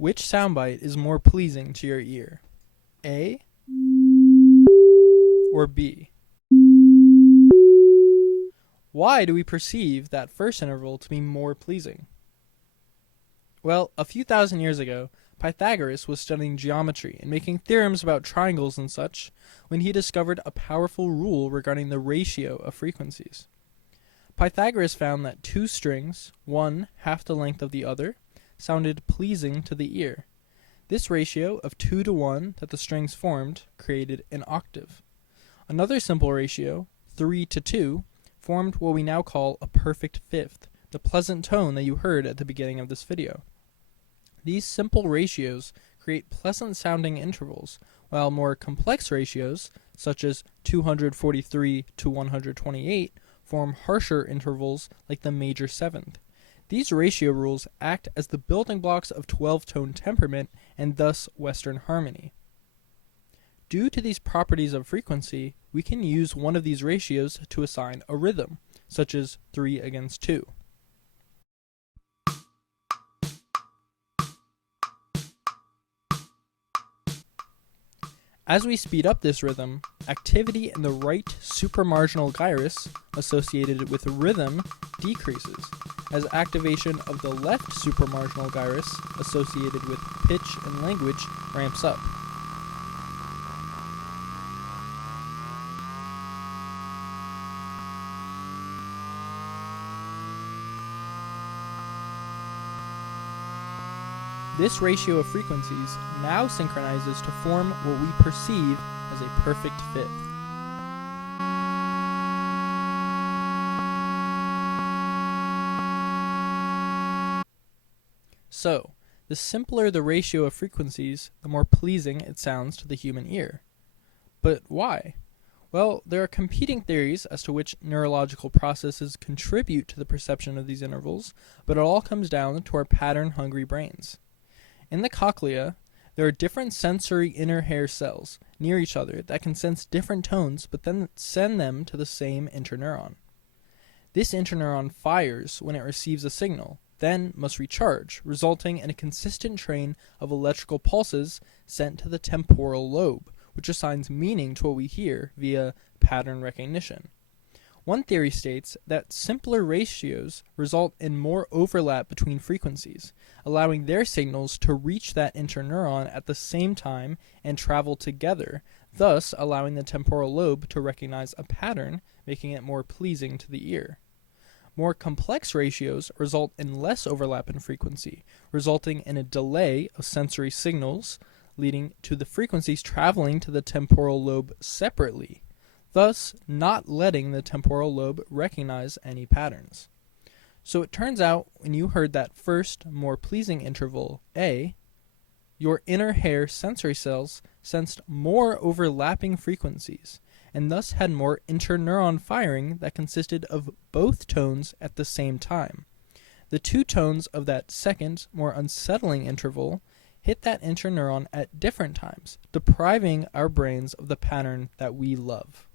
Which soundbite is more pleasing to your ear? A or B? Why do we perceive that first interval to be more pleasing? Well, a few thousand years ago, Pythagoras was studying geometry and making theorems about triangles and such when he discovered a powerful rule regarding the ratio of frequencies. Pythagoras found that two strings, one half the length of the other, sounded pleasing to the ear. This ratio of 2 to 1 that the strings formed created an octave. Another simple ratio, 3 to 2, formed what we now call a perfect fifth, the pleasant tone that you heard at the beginning of this video. These simple ratios create pleasant sounding intervals, while more complex ratios, such as 243 to 128, form harsher intervals like the major seventh. These ratio rules act as the building blocks of 12-tone temperament and thus Western harmony. Due to these properties of frequency, we can use one of these ratios to assign a rhythm, such as 3 against 2. As we speed up this rhythm, activity in the right supramarginal gyrus associated with rhythm decreases, as activation of the left supramarginal gyrus associated with pitch and language ramps up. This ratio of frequencies now synchronizes to form what we perceive as a perfect fifth. So, the simpler the ratio of frequencies, the more pleasing it sounds to the human ear. But why? Well, there are competing theories as to which neurological processes contribute to the perception of these intervals, but it all comes down to our pattern-hungry brains. In the cochlea, there are different sensory inner hair cells near each other that can sense different tones but then send them to the same interneuron. This interneuron fires when it receives a signal, then must recharge, resulting in a consistent train of electrical pulses sent to the temporal lobe, which assigns meaning to what we hear via pattern recognition. One theory states that simpler ratios result in more overlap between frequencies, allowing their signals to reach that interneuron at the same time and travel together, thus allowing the temporal lobe to recognize a pattern, making it more pleasing to the ear. More complex ratios result in less overlap in frequency, resulting in a delay of sensory signals, leading to the frequencies traveling to the temporal lobe separately, thus not letting the temporal lobe recognize any patterns. So it turns out when you heard that first, more pleasing interval, A, your inner hair sensory cells sensed more overlapping frequencies, and thus had more interneuron firing that consisted of both tones at the same time. The two tones of that second, more unsettling interval hit that interneuron at different times, depriving our brains of the pattern that we love.